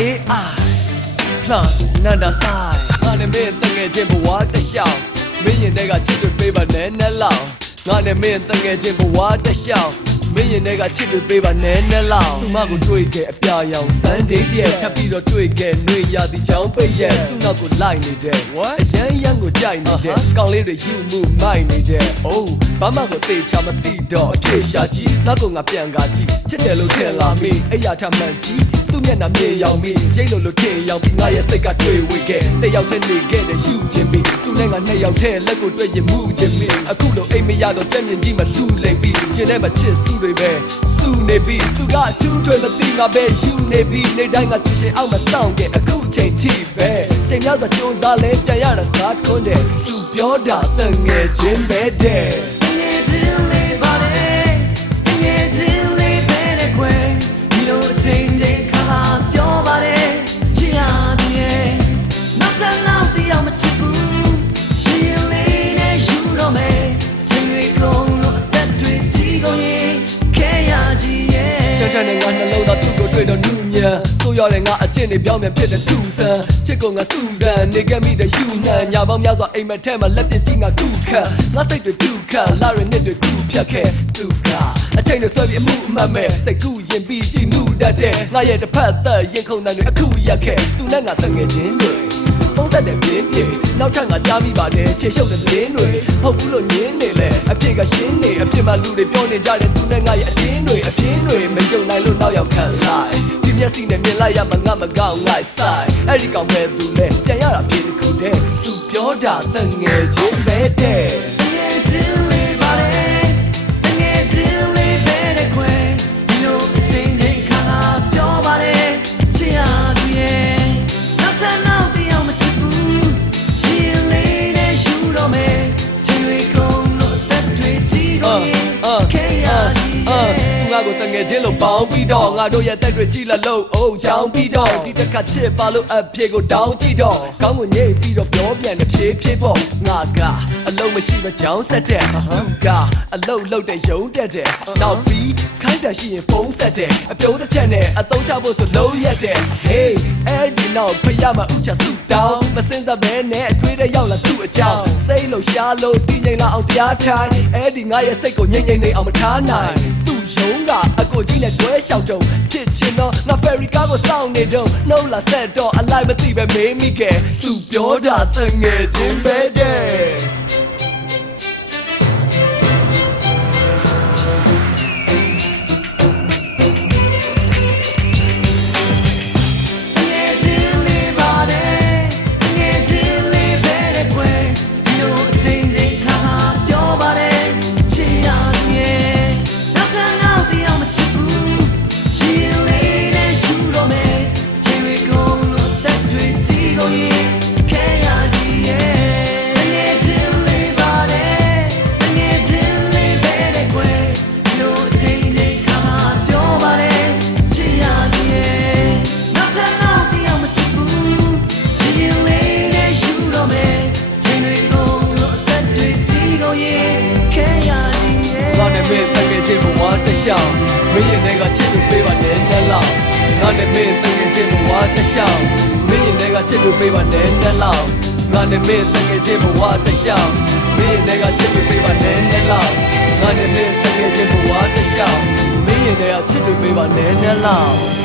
AI plus နန္ဒဆိုင်ငါနဲ့မင်းတငယ်ချင်းဘဝတစ်လျှောက်မင်းရင်တွေကချစ်တွေပေးပါနဲ့နဲ့လောက်ငါနဲ့မင်းတငယ်ချင်းဘဝတစ်လျှောက်မင်းရင်တွေကချစ်တွေပေးပါနဲ့နဲ့လောက်သူမကိုတွေ့ခဲ့အပြာရောင် Sunday တည်းထပ်ပြီးတော့တွေ့ခဲ့နှွေရသည်ချောင်းပိတ်ရဲ့သူ့နောက်ကိုလိုက်နေတဲ့ what အရန်ရန်ကိုကြိုက်နေတဲ့ကောင်းလေးတွေယူမှုမိုက်နေတဲ့ oh ဘာမှကိုသိချမသိတော့အဖြစ်ရှာကြည့်နောက်ကိုငါပြန်ကားကြည့်ချစ်တယ်လို့ထင်လာမိအဲ့ရထမှန်ကြည့် သူ့မျက်နှာမြေရောင်မိရိတ်လို့လို့ထင်ရောင်ပြီးငါရဲ့စိတ်ကတွေ့ဝေခဲ့တယောက်တည်းနေခဲ့တဲ့ယူခြင်းပြီးသူနဲ့ငါနှစ်ယောက်တည်းလက်ကိုတွေ့ရင်မှုခြင်းပြီးအခုလိုအိမ်မရတော့ကြက်မြင်ကြီးမလူလိမ့်ပြီးကျင်ထဲမှာချစ်စုတွေပဲစုနေပြီးသူကအထူးထွေမသိငါပဲယူနေပြီးနေတိုင်းကသူရှင်အောင်မဆောင်ခဲ့အခုချိန်ထိပဲချိန်များစွာစူးစမ်းလဲပြန်ရတာစကားထွန်းတယ်သူပြောတာတန်ငယ်ချင်းပဲတဲ့ငယ်ချင်း ရဲ့ချမ်းချမ်းနဲ့ငါနှလုံးသားသူ့ကိုတွေ့တော့နူးညံဆိုရတဲ့ငါအကျင့်တွေပြောင်းပြန်ဖြစ်တဲ့သူဆန်ချစ်ကိုငါစူဇန်နေခဲ့မိတဲ့ယူနှံညာပေါင်းများစွာအိမ်မက်ထဲမှာလက်ပြကြီးငါခုခတ်ငါစိတ်တွေဒုက္ခလာရနှစ်တွေခုဖြတ်ခဲ့ဒုက္ခအချိန်တွေဆွဲပြီးအမှုအမှတ်မဲ့စိတ်ကူးရင်ပြီးကြည်နူတတ်တဲ့ငါရဲ့တစ်ဖက်သက်ရင်ခုန်တန်တွေအခုရက်ခဲ့သူနဲ့ငါတငယ်ချင်းတွေ ပုံစံတဲ့ပြင်းပြင်းနောက်ထပ်ငါကြားမိပါတယ်ခြေရှုပ်တဲ့သတင်းတွေဟုတ်ဘူးလို့ညင်းနေလဲအဖြစ်ကရှင်းနေအဖြစ်မှလူတွေပြောနေကြတဲ့သူနဲ့ငါရဲ့အတင်းတွေအပြင်းတွေမယုံနိုင်လို့နောက်ရောက်ခံလိုက်ဒီမျက်စိနဲ့မြင်လိုက်ရမှငါမကောင်းငိုက်ဆိုင်အဲ့ဒီကောင်ပဲသူလဲပြန်ရတာဖြစ်တစ်ခုတည်းသူပြောတာတငယ်ချင်းပဲတဲ့ ယ်ချင်းလို့ပေါင်းပြီးတော့ငါတို့ရဲ့တက်တွေကြည်လာလို့အိုးချောင်းပြီးတော့ဒီတစ်ခါချစ်ပါလို့အဖေကိုတောင်းကြည့်တော့ကောင်းကိုညိတ်ပြီးတော့ပြောပြန်တဲ့ဖြည်းဖြည်းပေါ့ငါကအလုံးမရှိမချောင်းဆက်တဲ့သူကအလုံးလုံးတဲ့ယုံတက်တဲ့နောက်ပြီးခိုင်းတယ်ရှိရင်ဖုန်းဆက်တဲ့အပြုံးတစ်ချက်နဲ့အသုံးချဖို့ဆိုလုံးရက်တဲ့ hey အဲ့ဒီနောက်ဖရမဥချဆူတောင်းမစင်စားဘဲနဲ့အတွေးတဲ့ရောက်လာသူ့အကြောင်းစိတ်လို့ရှားလို့တည်ငြိမ်လာအောင်တရားထိုင်အဲ့ဒီငါရဲ့စိတ်ကိုငြိမ်ငြိမ်နေအောင်မထားနိုင် သူ့ယုံကအကိုကြီးနဲ့တွဲလျှောက်တော့ဖြစ်ချင်တော့ငါဖယ်ရီကားကိုစောင့်နေတော့နှုတ်လာဆက်တော့အလိုက်မသိပဲမေးမိခဲ့သူပြောတာတငယ်ချင်းပဲတဲ့ ဝတစ်လျှောက်မင်းရင်တွေကချစ်လို့ပေးပါနဲ့နဲ့လောက်ငါနဲ့မင်းတငယ်ချင်းဘဝတစ်လျှောက်မင်းရင်တွေကချစ်လို့ပေးပါနဲ့နဲ့လောက်ငါနဲ့မင်းတငယ်ချင်းဘဝတစ်လျှောက်မင်းရင်တွေကချစ်လို့ပေးပါနဲ့နဲ့လောက်ငါနဲ့မင်းတငယ်ချင်းဘဝတစ်လျှောက်မင်းရင်တွေကချစ်လို့ပေးပါနဲ့နဲ့လောက်